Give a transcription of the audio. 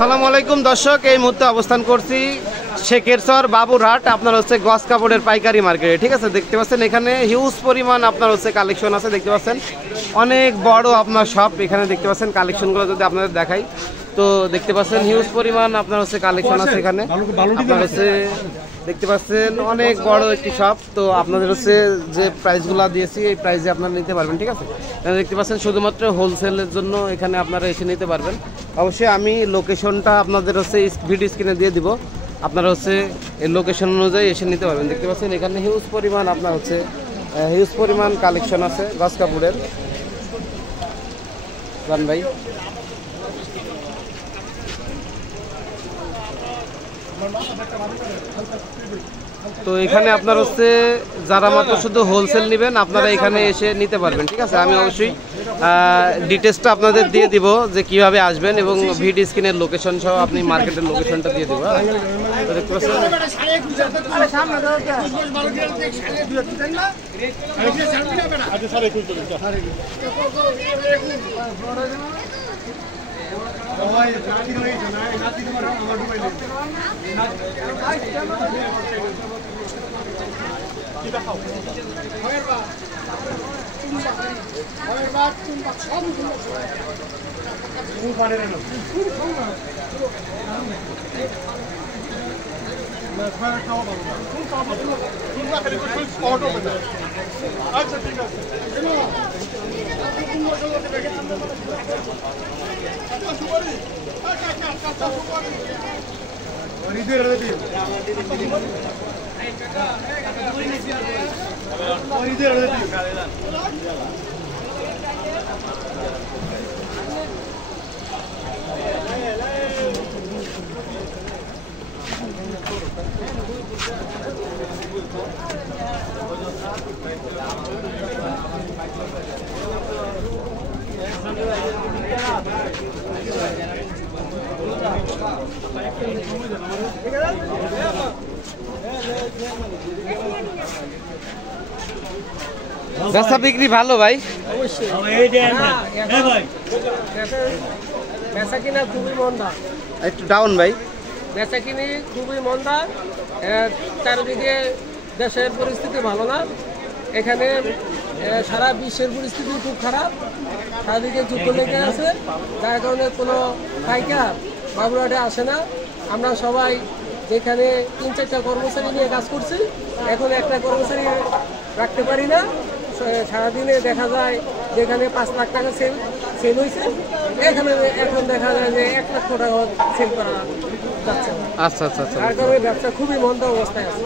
আসসালামু আলাইকুম দর্শক, এই মুহূর্তে অবস্থান করছি শেখেরচর বাবুরহাট। আপনার হচ্ছে গস কাপড়ের পাইকারি মার্কেটে, ঠিক আছে। দেখতে পাচ্ছেন এখানে হিউজ পরিমাণ আপনার হচ্ছে কালেকশন আছে। দেখতে পাচ্ছেন অনেক বড় আপনার শপ। এখানে দেখতে পাচ্ছেন কালেকশনগুলো যদি আপনাদের দেখাই, তো দেখতে পাচ্ছেন হিউজ পরিমাণ আপনার হচ্ছে কালেকশন আছে এখানে। আপনার হচ্ছে দেখতে পাচ্ছেন অনেক বড় একটি শপ। তো আপনাদের হচ্ছে যে প্রাইসগুলো দিয়েছি এই প্রাইসে আপনারা নিতে পারবেন, ঠিক আছে। দেখতে পাচ্ছেন শুধুমাত্র হোলসেলের জন্য এখানে আপনারা এসে নিতে পারবেন। অবশ্যই আমি লোকেশনটা আপনাদের হচ্ছে ভিডিও স্ক্রিনে দিয়ে দিব, আপনারা হচ্ছে এই লোকেশন অনুযায়ী এসে নিতে পারবেন। দেখতে পাচ্ছেন এখানে হিউজ পরিমাণ আপনার হচ্ছে হিউজ পরিমাণ কালেকশন আছে গস কাপড়ের। জান ভাই, তো এখানে আপনার হচ্ছে যারা মাত্র শুধু হোলসেল নেবেন আপনারা এখানে এসে নিতে পারবেন, ঠিক আছে। আমি অবশ্যই ডিটেলসটা আপনাদের দিয়ে দিব যে কিভাবে আসবেন, এবং ভিডিও স্ক্রিনের লোকেশন সহ আপনি মার্কেটের লোকেশনটা দিয়ে দিব। তো দেখতে পাচ্ছেন আচ্ছা ঠিক আছে। বেচা বিক্রি ভালো ভাই? বেচা কিনা খুবই মন্দা, একটু ডাউন ভাই। বেচা কিনি খুবই মন্দা। চারিদিকে দেশের পরিস্থিতি ভালো না, এখানে সারা বিশ্বের পরিস্থিতি খুব খারাপ। চারিদিকে যুদ্ধ লেগে আছে, যার কারণে কোনো পাইকার বাবুরহাটে আসে না। আমরা সবাই যেখানে 3-4টা কর্মচারী নিয়ে কাজ করছি, এখন একটা কর্মচারী রাখতে পারি না। সারাদিনে দেখা যায় যেখানে 5 লাখ টাকা সেল হয়েছে, এখানে এখন দেখা যায় যে 1 লক্ষ টাকা সেল করা যাচ্ছে। আচ্ছা আচ্ছা আচ্ছা, তার কারণে ব্যবসা খুবই মন্দ অবস্থায় আছে।